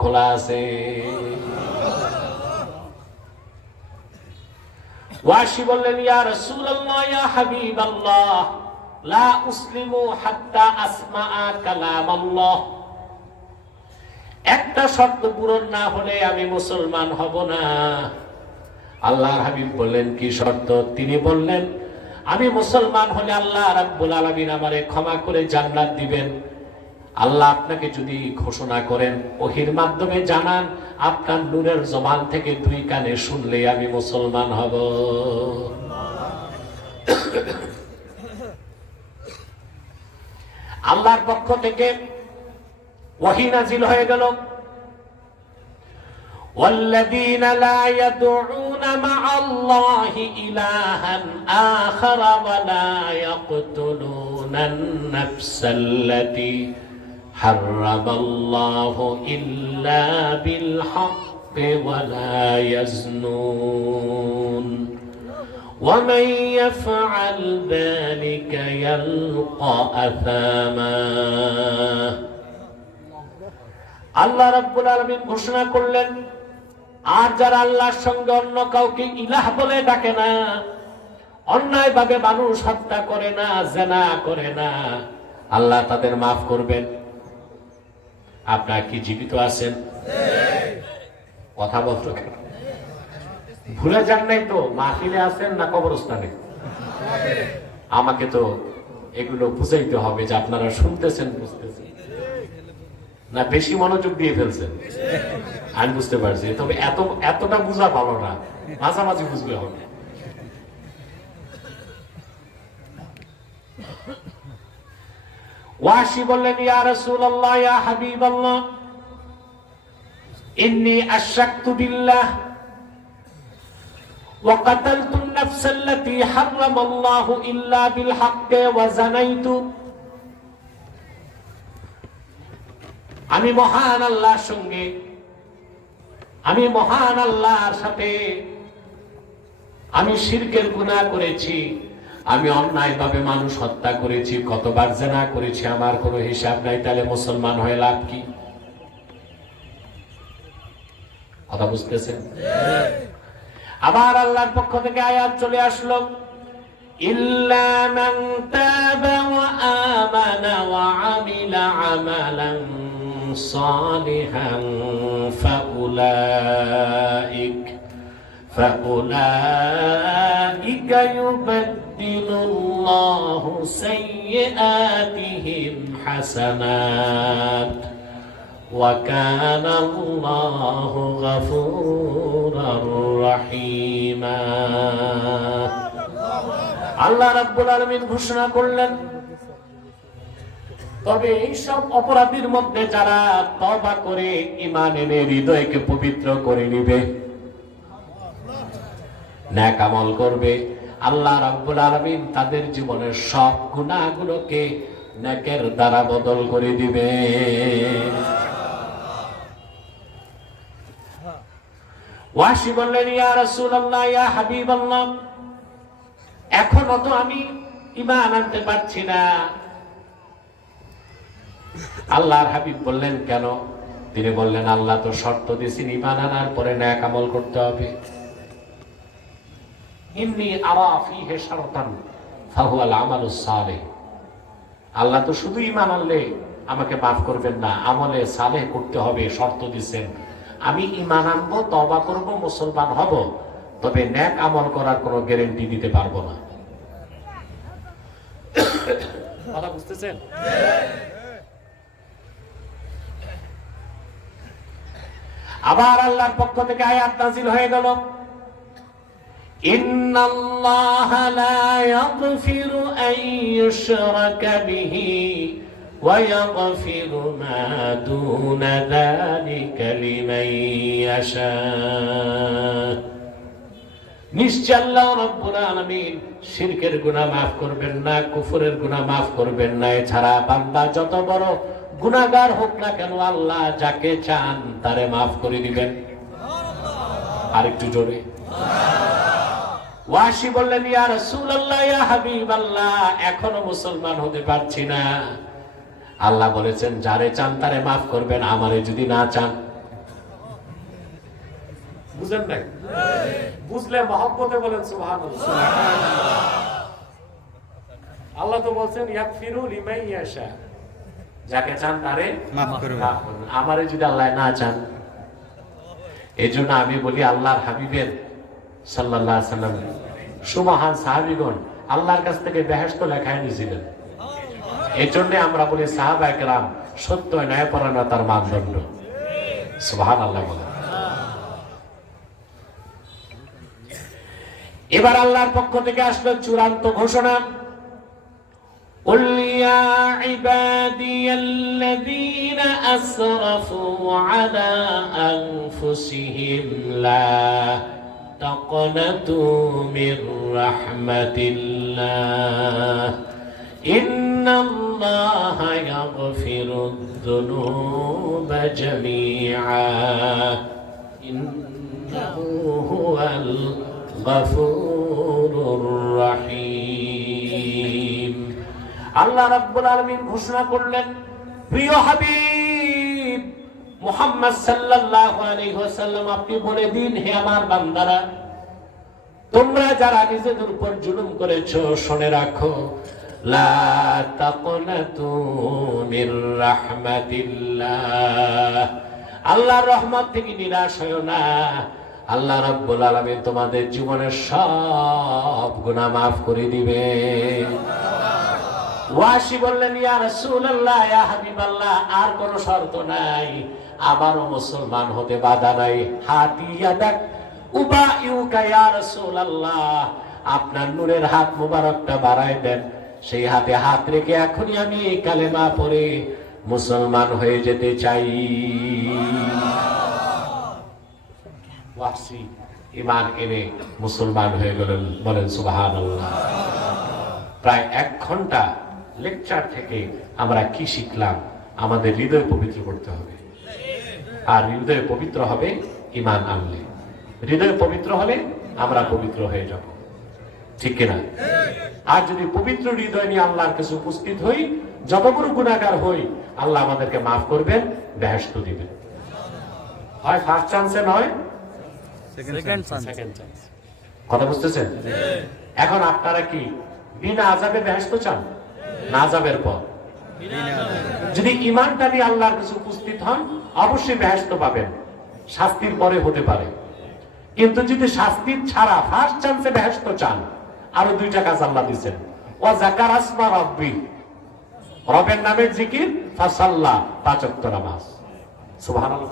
খোলা আছে। ওয়াসি বললেন, ইয়া রাসূলুল্লাহ, ইয়া হাবিবাল্লাহ, লা উসলিমু হাত্তা আসমাআ কালামাল্লাহ। একটা শর্ত পূরণ না হলে আমি মুসলমান হব না। আল্লাহর হাবিব বললেন, কি শর্ত? তিনি বললেন, আমি মুসলমান হলে আল্লাহ রাব্বুল আলামিন আমারে ক্ষমা করে জান্নাত দিবেন। আল্লাহ আপনাকে যদি ঘোষণা করেন, ওহীর মাধ্যমে জানান, আপনার নূরের জবান থেকে দুই কানে শুনলে আমি মুসলমান হব। আল্লাহর পক্ষ থেকে ওহী নাজিল হয়ে গেল, والذين لا يدعون مع الله إلها آخر ولا يقتلون النفس التي حرم الله إلا بالحق ولا يزنون ومن يفعل ذلك يلقى أثاما। আল্লাহ রাব্বুল আলামিন ঘোষণা করলেন, আর যারা আল্লাহর সঙ্গে অন্য কাউকে ইলাহ বলে ডাকে না, অন্যায় ভাবে মানুষ হত্যা করে না, জিনা করে না, আল্লাহ তাদের মাফ করবেন। আপনারা কি জীবিত আছেন? কথা বলতো কেন? ভুলে যান নাই তো? মাহফিলে আছেন না কবরস্থানে? আমাকে তো এগুলো বুঝাইতে হবে যে আপনারা শুনতেছেন, বুঝতেছেন না, বেশি মনোযোগ দিয়ে ফেলছেন। আমি বুঝতে পারছি, তবে এতটা বুঝা ভালো না, মাঝামাঝি বুঝলে হবে। ওয়াসি বললেন, ইয়া রাসূলুল্লাহ, ইয়া হাবিবাল্লাহ, ইন্নী আশরাকতু বিল্লাহ ওয়া কাতালতু আন-নাফস আল্লাতী হারামাল্লাহু ইল্লা বিল হাক্কি ওয়া যানাইতু। আমি মহান আল্লাহর সঙ্গে, আমি মহান আল্লাহর সাথে আমি শিরকের গুনাহ করেছি, আমি অন্যায় ভাবে মানুষ হত্যা করেছি, কতবার জিনা করেছি, আমার কোনো হিসাব নাই। তাহলে মুসলমান হয়ে লাভ কি? কথা বুঝতেছেন? আবার আল্লাহর পক্ষ থেকে আয়াত চলে আসলো, ইল্লা মান তাবা ওয়া আমানা ওয়া আমিলা আমালান সালিহান ফাউলাইকা ইউবাদদিলুল্লাহু সাইয়্যাতিহিম হাসানাত ওয়া কানা আল্লাহু গফুরার রহিমা। আল্লাহ রাব্বুল আলামিন ঘোষণা করলেন, তবে এইসব অপরাধীর মধ্যে যারা তওবা করে ঈমান এনে হৃদয়কে পবিত্র করে নিবে, নেক আমল করবে, আল্লাহ রাব্বুল আলামিন তাদের জীবনের সব গুনাহগুলোকে নেকের দ্বারা বদল করে দিবে। ওয়াসি বললেন, ইয়া রাসূলুল্লাহ, ইয়া হাবিবাল্লাহ, এখনো তো আমি ঈমান আনতে পারছি না। আল্লাহর হাবিব বললেন, কেন? তিনি বললেন, আল্লাহ তো শর্ত দিয়েছেন ঈমান আনার পরে নেক আমল করতে হবে। ইন্নী আরা ফীহি শারতান ফাহুয়াল আমালুস সালিহ। আল্লাহ তো শুধু ঈমান আনলে আমাকে মাফ করবেন না, আমলে সালেহ করতে হবে, শর্ত দিয়েছেন। আমি ঈমান আনবো, তওবা করব, মুসলমান হব, তবে নেক আমল করার কোনো গ্যারান্টি দিতে পারবো না। কথা বুঝতেছেন? আবার আল্লাহর পক্ষ থেকে আয়াত নাযিল হয়ে গেল, ইন্নাল্লাহা লা ইয়াগফিরু আন ইউশরাকা বিহি ওয়া ইয়াগফিরু মা দুনা যালিকা লিমান ইয়াশা। নিশ্চয় আল্লাহ রাব্বুল আলামিন শিরকের গুনাহ মাফ করবেন না, কুফরের গুনাহ মাফ করবেন না। এছাড়া বান্দা যত বড় গুনাহগার হোক না কেন, আল্লাহ যাকে চান তারে মাফ করে দিবেন। আরেকটু জোরে। ওয়াসি বললেন, ইয়া রাসূলুল্লাহ, ইয়া হাবিবাল্লাহ, এখনো মুসলমান হতে পারছি না। আল্লাহ বলেছেন, যারে চান তারে মাফ করবেন, আমারে যদি না চান বুঝেন নাই? বুঝলে মহব্বতে বলেন সুবহানাল্লাহ। আল্লাহ তো বলছেন ইয়াগফিরু লিমান ইয়াশা, যাকে চান তারে মাফ করবেন। আমারে যদি আল্লাহ না চান, এইজন্য আমি বলি আল্লাহর হাবিবের সাল্লাল্লাহু আলাইহি সাল্লাম সুমহান সাহাবীগণ আল্লাহর কাছ থেকে বেহেশত লেখায় নিয়েছিলেন। এজন্য আমরা বলি সাহাবায়ে কেরাম সত্য ন্যায়পরায়ণতার মানদণ্ড। সুবহানাল্লাহ বলেন। এবার আল্লাহর পক্ষ থেকে আসলো চূড়ান্ত ঘোষণা, قل يا عبادي الذين أسرفوا على أنفسهم لا تقنطوا من رحمة الله إن الله يغفر الذنوب جميعا إنه هو الغفور الرحيم। আল্লাহ রাব্বুল আলামিন ঘোষণা করলেন, প্রিয় হাবিব মুহাম্মদ সাল্লাল্লাহু আলাইহি ওয়াসাল্লাম আপনি বলে দিন, হে আমার বান্দারা, তোমরা যারা নিজেদের উপর জুলুম করেছো শুনে রাখো, লা তাকনাতু মির রাহমাতিল্লাহ, আল্লাহর রহমত থেকে নিরাশ হয়ো না। আল্লাহ রাব্বুল আলামিন তোমাদের জীবনের সব গুনাহ মাফ করে দিবে। ওয়াসি বললেন, ইয়া রাসূলুল্লাহ, ইয়া হাবিবাল্লাহ, আর কোন শর্ত নাই, আমারও মুসলমান হতে বাধা নাই। হাতিয়াদাক উবাইউকা ইয়া রাসূলুল্লাহ, আপনার নূরের হাত মুবারকটা বাড়ায় দেন, সেই হাতে হাত রেখে এখনই আমি এই কালেমা পড়ে মুসলমান হয়ে যেতে চাই। ওয়াসি ঈমান এনে মুসলমান হয়ে গেলেন, বলেন সুবহানাল্লাহ। প্রায় 1 ঘন্টা লেকচার থেকে আমরা কি শিখলাম? আমাদের হৃদয় পবিত্র করতে হবে, আর হৃদয় পবিত্র হবে ঈমান আনলে। হৃদয় পবিত্র হলে আমরা পবিত্র হয়ে যাব, ঠিক কিনা? আর যদি পবিত্র হৃদয় নিয়ে আল্লাহর কাছে উপস্থিত হই, যত বড় গুনাহগার হই, আল্লাহ আমাদেরকে মাফ করবেন, বেহেশত দিবেন। হয় ফার্স্ট চান্সে নয় সেকেন্ড চান্স। কথা বুঝতেছেন? এখন আপনারা কি বিনা আযাবে বেহেশত চান না আযাবের পর? যদি ঈমানটা নিয়ে আল্লাহর কাছে উপস্থিত হন, অবশ্যই বেহেশত পাবেন, শাস্তির পরে হতে পারে। কিন্তু যদি শাস্তি ছাড়া ফার্স্ট চান্সে বেহেশত চান, আরো 2টা কাজ আল্লাহ দিবেন। ওয়া যাকার আসমা রাব্বি, রবের নামের জিকির, ফাসাল্লা, 5 ওয়াক্ত নামাজ। সুবহানাল্লাহ।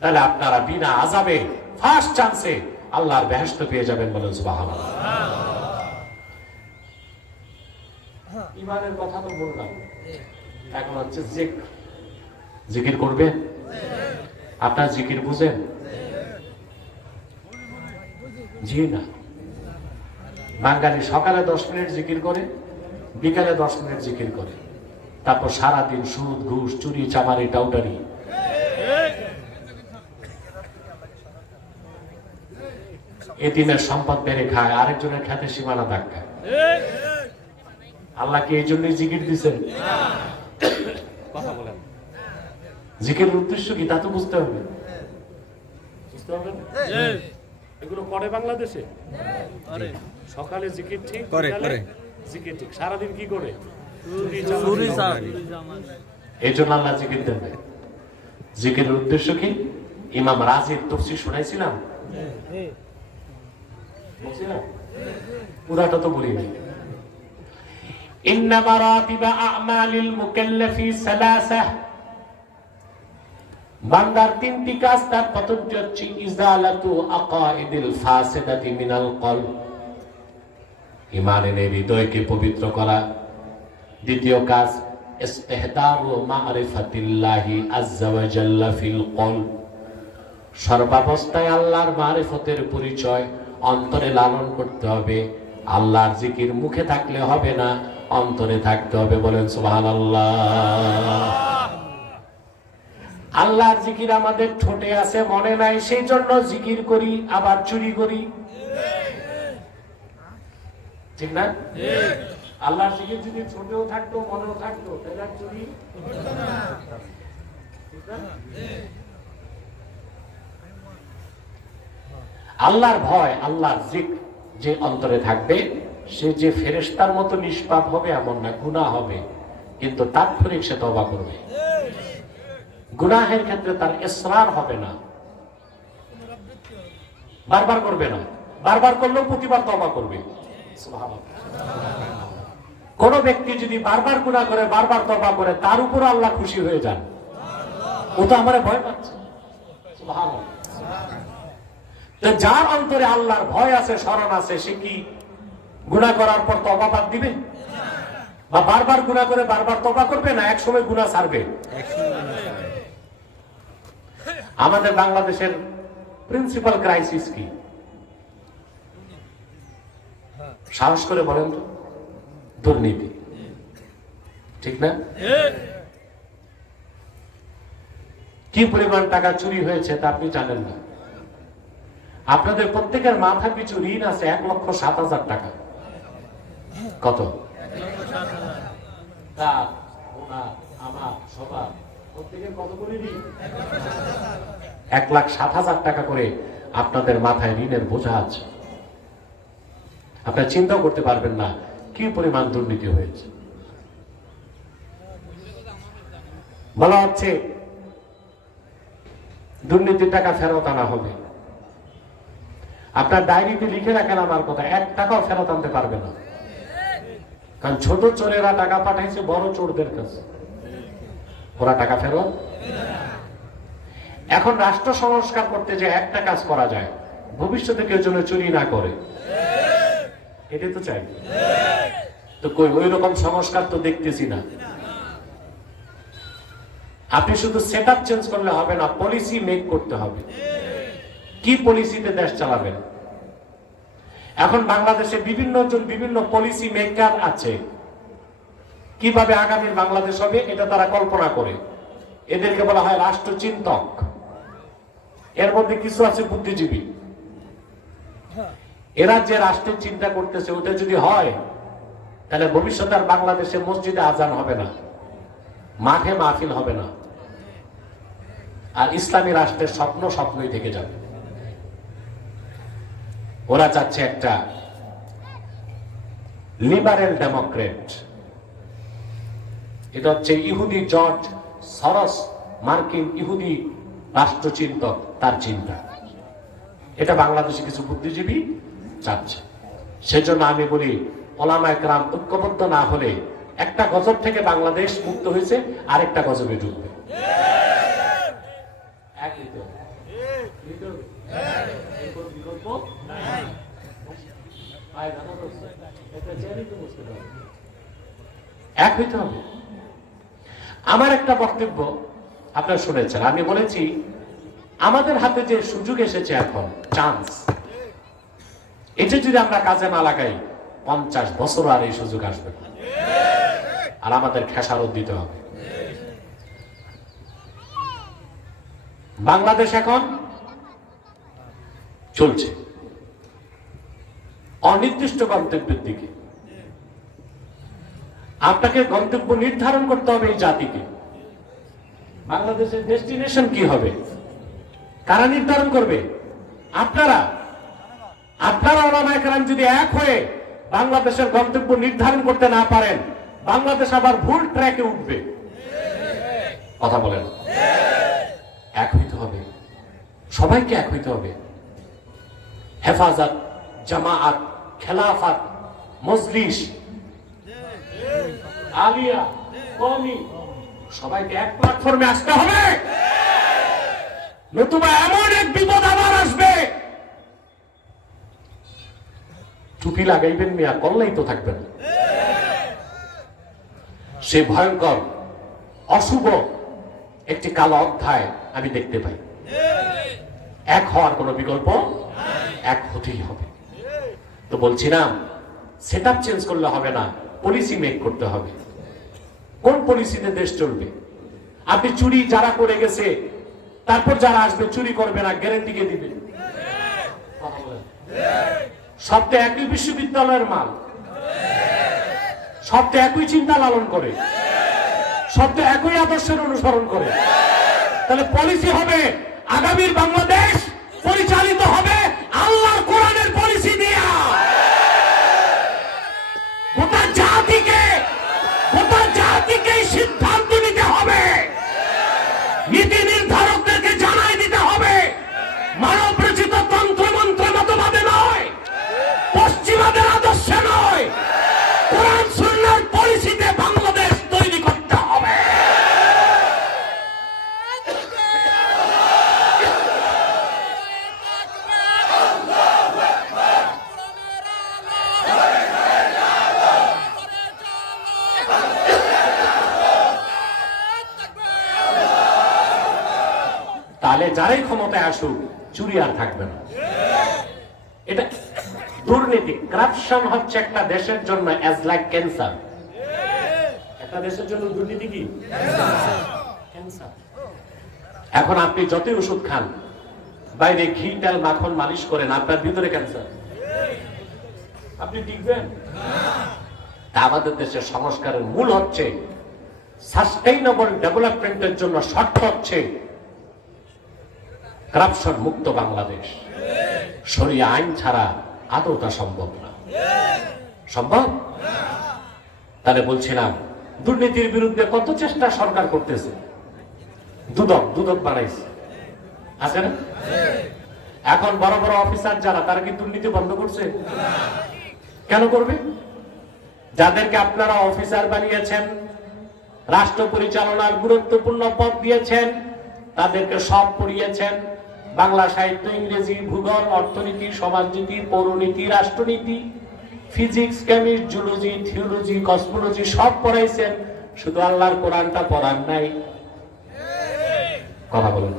তাহলে আপনারা বিনা আযাবে ফার্স্ট চান্সে আল্লাহর বেহেশত পেয়ে যাবেন, বলেন সুবহানাল্লাহ। ঈমানের কথা তো বললাম, এখন হচ্ছে জিকির করবে। আপনার জিকির বুঝেন? জি না। বাঙালি সকালে 10 মিনিট জিকির করে, বিকালে 10 মিনিট জিকির করে, তারপর সারাদিন সুদ ঘুষ চুরি চামারি টাউটারি। এতিমের সম্পদ বেড়ে খায়, আরেকজনের খেতে সীমানা ধাক্কায়। আল্লাহ কি এই জন্যই জিকির দিচ্ছেন? কথা বলেন। জিকিরের উদ্দেশ্য কি তা তো বুঝতে হবে। এগুলো করে বাংলাদেশে সকালে জিকির ঠিক করে, জিকির ঠিক, সারাদিন কি করে? এই জন্য আল্লাহ জিকির দেন। জিকিরের উদ্দেশ্য কি? ইমাম রাজির তাফসীর শুনাইছিলাম, পুরাটা তো বলি নাই। ইন্না মারাতিবা আমালিল মুকাল্লাফি সালাসা, বান্দার 3টি কাজ, তার প্রথমটি হচ্ছে ইজালাতু আকাইদিল ফাসিদাতি মিনাল কলব, ঈমানের হৃদয়কে পবিত্র করা। দ্বিতীয় কাজ ইস্তিহদারু মারিফাতিল্লাহি আযজা ওয়া জাল্লা ফিল কলব, সর্বাবস্থায় আল্লাহর মারিফতের পরিচয় অন্তরে লালন করতে হবে। আল্লাহর জিকির মুখে থাকলে হবে না, অন্তরে থাকতে হবে, বলেন সুবহানাল্লাহ। আল্লাহর জিকির আমাদের ঠোঁটে আছে, মনে নাই, সেই জন্য জিকির করি, আবার চুরি করি, ঠিক না? আল্লাহর জিকির যদি ঠোঁটেও থাকতো মনেও থাকতো, তাহলে চুরি। আল্লাহর ভয়, আল্লাহর জিকির যে অন্তরে থাকবে, সে যে ফেরেশতার মতো নিষ্পাপ হবে এমন না, গুনাহ হবে, কিন্তু তাৎক্ষণিক সে তওবা করবে। গুনাহের ক্ষেত্রে তার ইসরার হবে না, বারবার করবে না, বারবার করলেও প্রতিবার তওবা করবে। কোন ব্যক্তি যদি বারবার গুনাহ করে, বারবার তওবা করে, তার উপর আল্লাহ খুশি হয়ে যান, ও তো আমারে ভয় পাচ্ছে। সুবহানাল্লাহ। তো যার অন্তরে আল্লাহর ভয় আছে, শরণ আছে, সে কি গুনাহ করার পর তওবা বাদ দিবে? বা বারবার গুনাহ করে বারবার তওবা করবে না এক সময় গুনাহ ছাড়বে? আমাদের বাংলাদেশের প্রিন্সিপাল ক্রাইসিস কি? সাহস করে বলেন তো। দুর্নীতি, ঠিক না? কি পরিমাণ টাকা চুরি হয়েছে তা আপনি জানেন না। আপনাদের প্রত্যেকের মাথা পিছু ঋণ আছে 1,07,000 টাকা। কত? আমার সবার প্রত্যেকের কত করে ঋণ? 1,07,000 টাকা করে আপনাদের মাথায় ঋণের বোঝা আছে। আপনারা চিন্তাও করতে পারবেন না কি পরিমাণ দুর্নীতি হয়েছে। বলা হচ্ছে দুর্নীতির টাকা ফেরত আনা হবে। আপনার ডায়েরিতে লিখে রাখেন আমার কথা, 1 টাকাও ফেরত আনতে পারবে না। কারণ ছোট চোরেরা টাকা পাঠাইছে বড় চোরদের কাছে, ওরা টাকা ফেরত। এখন রাষ্ট্র সংস্কার করতে যে একটা কাজ করা যায়, ভবিষ্যতে কেউ যেন চুরি না করে, এটাই তো চাই। তো কই ওই রকম সংস্কার তো দেখতেছি না। আপনি শুধু সেটআপ চেঞ্জ করলে হবে না, পলিসি মেক করতে হবে। কি পলিসিতে দেশ চালাবেন? এখন বাংলাদেশে বিভিন্ন পলিসি মেকার আছে, কিভাবে আগামীর বাংলাদেশ হবে এটা তারা কল্পনা করে। এদেরকে বলা হয় রাষ্ট্রচিন্তক। এর মধ্যে কিছু আছে বুদ্ধিজীবী। এরা যে রাষ্ট্রের চিন্তা করতেছে ওটা যদি হয়, তাহলে ভবিষ্যতে আর বাংলাদেশে মসজিদে আজান হবে না, মাঠে মাহফিল হবে না, আর ইসলামী রাষ্ট্রের স্বপ্ন স্বপ্নই থেকে যাবে। ওরা চাচ্ছে একটা লিবারেল ডেমোক্রেট। এটা হচ্ছে ইহুদি জর্জ সরস, মার্কিন ইহুদি রাষ্ট্রচিন্তক, তার চিন্তা। এটা বাংলাদেশে কিছু বুদ্ধিজীবী চাচ্ছে। সেজন্য আমি বলি, ওলামায়ে কেরাম ঐক্যবদ্ধ না হলে একটা গজব থেকে বাংলাদেশ মুক্ত হয়েছে, আরেকটা গজবে ঢুকবে। এক হইতে হবে। আমার একটা বক্তব্য আপনারা শুনেছেন, আমি বলেছি আমাদের হাতে যে সুযোগ এসেছে এখন, চান্স, এটা যদি আমরা কাজে না লাগাই 50 বছর আর এই সুযোগ আসবে না, আর আমাদের খেসারত দিতে হবে। বাংলাদেশ এখন চলছে অনির্দিষ্ট গন্তব্যের দিকে। আপনাকে গন্তব্য নির্ধারণ করতে হবে এই জাতিকে। বাংলাদেশের ডেস্টিনেশন কি হবে কারা নির্ধারণ করবে? আপনারা। ওলামায়ে কেরাম যদি এক হয়ে বাংলাদেশের গন্তব্য নির্ধারণ করতে না পারেন, বাংলাদেশ আবার ভুল ট্র্যাকে উঠবে। কথা বলেন। এক হইতে হবে, সবাইকে এক হইতে হবে। হেফাজত, জামাআত, খেলাফত, মজলিস, আলিয়া, কওমি, সবাইকে এক প্ল্যাটফর্মে আসতে হবে, নতুবা এমন এক বিপদ আবার আসবে। টুপি লাগাইবেন মিয়া, করলেই তো থাকবেন। সে ভয়ঙ্কর অশুভ একটি কালো অধ্যায় আমি দেখতে পাই। এক হওয়ার কোন বিকল্প, এক হতেই হবে। তো বলছিলাম, সেটআপ চেঞ্জ করলে হবে না, পলিসি মেক করতে হবে। কোন পলিসিতে দেশ চলবে? আপনি চুরি যারা করে গেছে, তারপর যারা আসবে চুরি করবে না, গ্যারান্টি কে দিবে? সব তো একই বিশ্ববিদ্যালয়ের মাল, সব তো একই চিন্তা লালন করে, সব তো একই আদর্শের অনুসরণ করে। তাহলে পলিসি হবে, আগামীর বাংলাদেশ পরিচালিত হবে আল্লাহর কোরআনের পলিসি দিয়া গোটা জাতিকে সিদ্ধান্ত নিতে হবে, নীতি নির্ধারকদেরকে জানাই দিতে হবে, মানব রচিত তন্ত্রমন্ত্র মতবাদে নয়, পশ্চিমাদের আদর্শে নয়, কোরআন সুন্নাহর পলিসিতে বাংলাদেশ তৈরি করতে হবে। তাহলে যারাই ক্ষমতায় আসুক চুরি আর থাকবে না। এটা দুর্নীতি, করাপশন হচ্ছে একটা দেশের জন্য অ্যাজ লাইক ক্যান্সার। একটা দেশের জন্য দুর্নীতি কি ক্যান্সার। এখন আপনি যতই ওষুধ খান, বাইরে ঘি তেল মাখন মালিশ করেন, আপনার ভিতরে ক্যান্সার, আপনি টিকবেন? আমাদের দেশের সংস্কারের মূল হচ্ছে, সাস্টেইনেবল ডেভেলপমেন্টের জন্য শর্ত হচ্ছে করাপশন মুক্ত বাংলাদেশ। শরিয়া আইন ছাড়া আদৌ তা সম্ভব না। সম্ভব? তাহলে বলছিলাম, দুর্নীতির বিরুদ্ধে কত চেষ্টা সরকার করতেছে। দুদক বানাইছে, আছে না? এখন বড় বড় অফিসার যারা, তারা কি দুর্নীতি বন্ধ করছে? কেন করবে? যাদেরকে আপনারা অফিসার বানিয়েছেন, রাষ্ট্র পরিচালনার গুরুত্বপূর্ণ পদ দিয়েছেন, তাদেরকে সব পড়িয়েছেন, বাংলা সাহিত্য, ইংরেজি, ভূগোল, অর্থনীতি, সমাজনীতি, পৌরনীতি, রাষ্ট্রনীতি, physics, chemist, zoology, theology, cosmology সব পড়াইছেন, শুধু আল্লাহর কোরআনটা পড়ান নাই। কথা বলেন।